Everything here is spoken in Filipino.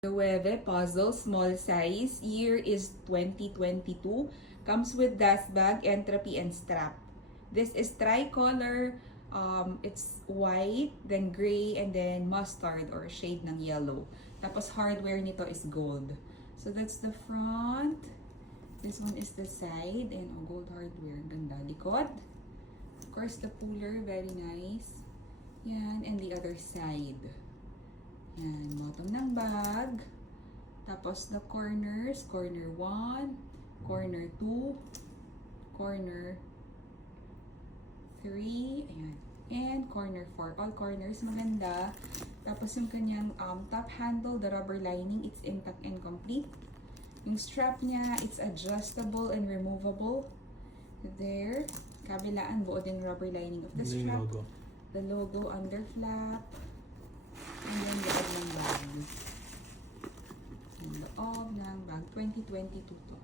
Loewe puzzle, small size. Year is 2022. Comes with dust bag, entropy, and strap. This is tricolor. It's white, then gray, and then mustard or shade ng yellow. Tapos hardware nito is gold. So that's the front. This one is the side. And gold hardware. Ganda. Likod. Of course, the puller. Very nice. Yan. And the other side. Yan, bottom ng bag. Tapos the corners, corner 1, corner 2, corner 3, ayan. And corner 4. All corners maganda. Tapos yung kanyang top handle, the rubber lining, it's intact and complete. Yung strap niya, it's adjustable and removable. There. Kabilaan, buo din rubber lining of the strap. Logo. The logo under flap. And then loob ng bag. Yung loob ng bag. 2022 to.